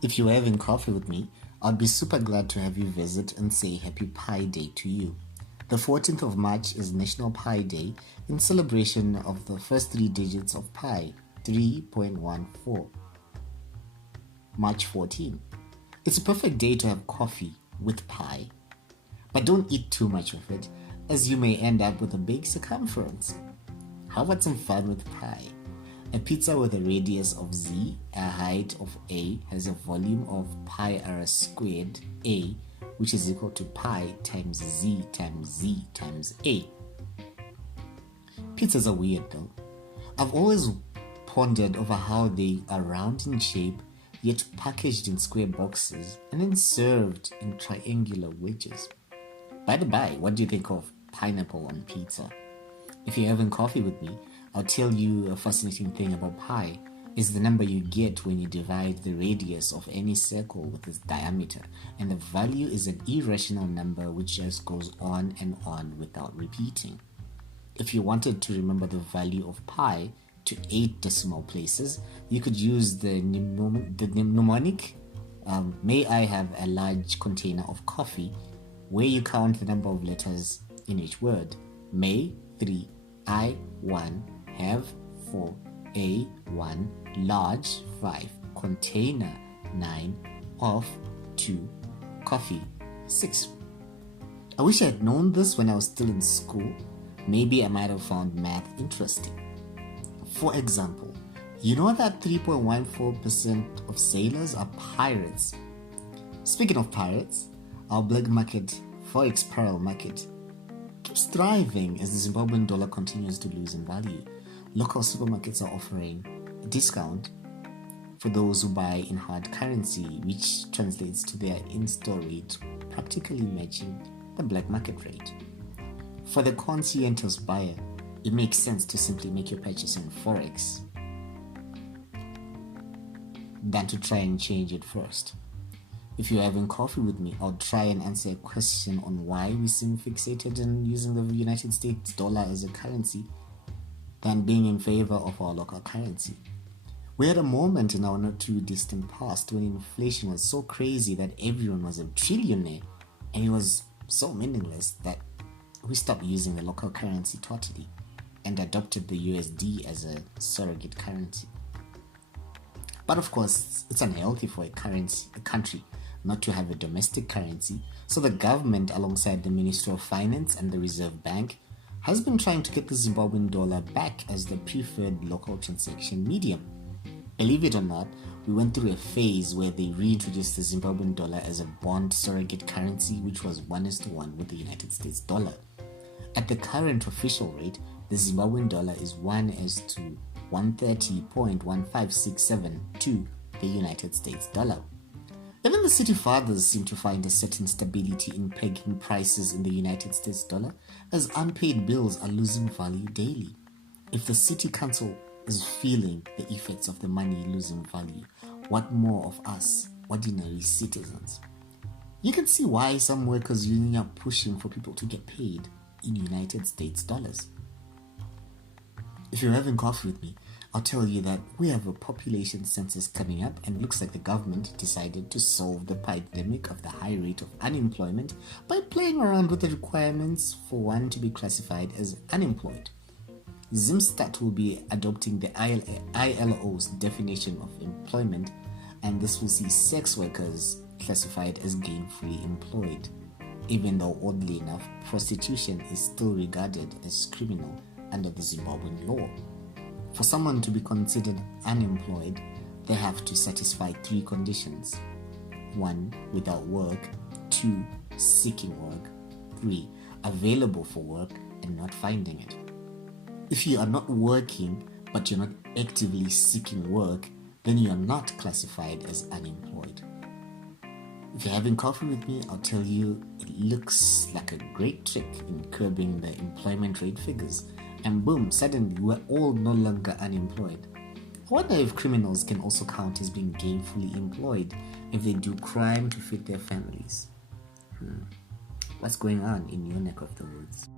If you're having coffee with me, I'd be super glad to have you visit and say Happy Pi Day to you. The 14th of March is National Pi Day in celebration of the first three digits of pi, 3.14. March 14. It's a perfect day to have coffee with pie, but don't eat too much of it, as you may end up with a big circumference. How about some fun with pie? A pizza with a radius of z, a height of a, has a volume of pi r squared a, which is equal to pi times z times a. Pizzas are weird though. I've always pondered over how they are round in shape, yet packaged in square boxes and then served in triangular wedges. By the by, what do you think of pineapple on pizza? If you're having coffee with me, I'll tell you a fascinating thing about pi is the number you get when you divide the radius of any circle with its diameter, and the value is an irrational number which just goes on and on without repeating. If you wanted to remember the value of pi to 8 decimal places, you could use the mnemonic, may I have a large container of coffee, where you count the number of letters in each word. May 3, I 1, have 4, A 1, large 5, container 9, of 2, coffee 6. I wish I had known this when I was still in school. Maybe I might have found math interesting. For example, you know that 3.14% of sailors are pirates. Speaking of pirates, our black market, forex parallel market, keeps thriving as the Zimbabwean dollar continues to lose in value. Local supermarkets are offering a discount for those who buy in hard currency, which translates to their in-store rate practically matching the black market rate. For the conscientious buyer, it makes sense to simply make your purchase in forex than to try and change it first. If you're having coffee with me, I'll try and answer a question on why we seem fixated in using the United States dollar as a currency than being in favor of our local currency. We had a moment in our not too distant past when inflation was so crazy that everyone was a trillionaire, and it was so meaningless that we stopped using the local currency totally and adopted the USD as a surrogate currency. But of course, it's unhealthy for a country not to have a domestic currency, so the government, alongside the Ministry of Finance and the Reserve Bank, has been trying to get the Zimbabwean dollar back as the preferred local transaction medium. Believe it or not, we went through a phase where they reintroduced the Zimbabwean dollar as a bond surrogate currency, which was 1:1 with the United States dollar. At the current official rate, the Zimbabwean dollar is 1:130.1567 to the United States dollar. Even the city fathers seem to find a certain stability in pegging prices in the United States dollar, as unpaid bills are losing value daily. If the city council is feeling the effects of the money losing value, what more of us, ordinary citizens? You can see why some workers' unions are pushing for people to get paid in United States dollars. If you're having coffee with me, I'll tell you that we have a population census coming up, and it looks like the government decided to solve the pandemic of the high rate of unemployment by playing around with the requirements for one to be classified as unemployed. Zimstat will be adopting the ILO's definition of employment, and this will see sex workers classified as gainfully employed, even though oddly enough, prostitution is still regarded as criminal under the Zimbabwean law. For someone to be considered unemployed, they have to satisfy 3 conditions. 1. Without work. 2. Seeking work. 3. Available for work and not finding it. If you are not working, but you're not actively seeking work, then you are not classified as unemployed. If you're having coffee with me, I'll tell you it looks like a great trick in curbing the employment rate figures, and boom, suddenly we're all no longer unemployed. I wonder if criminals can also count as being gainfully employed if they do crime to feed their families. What's going on in your neck of the woods?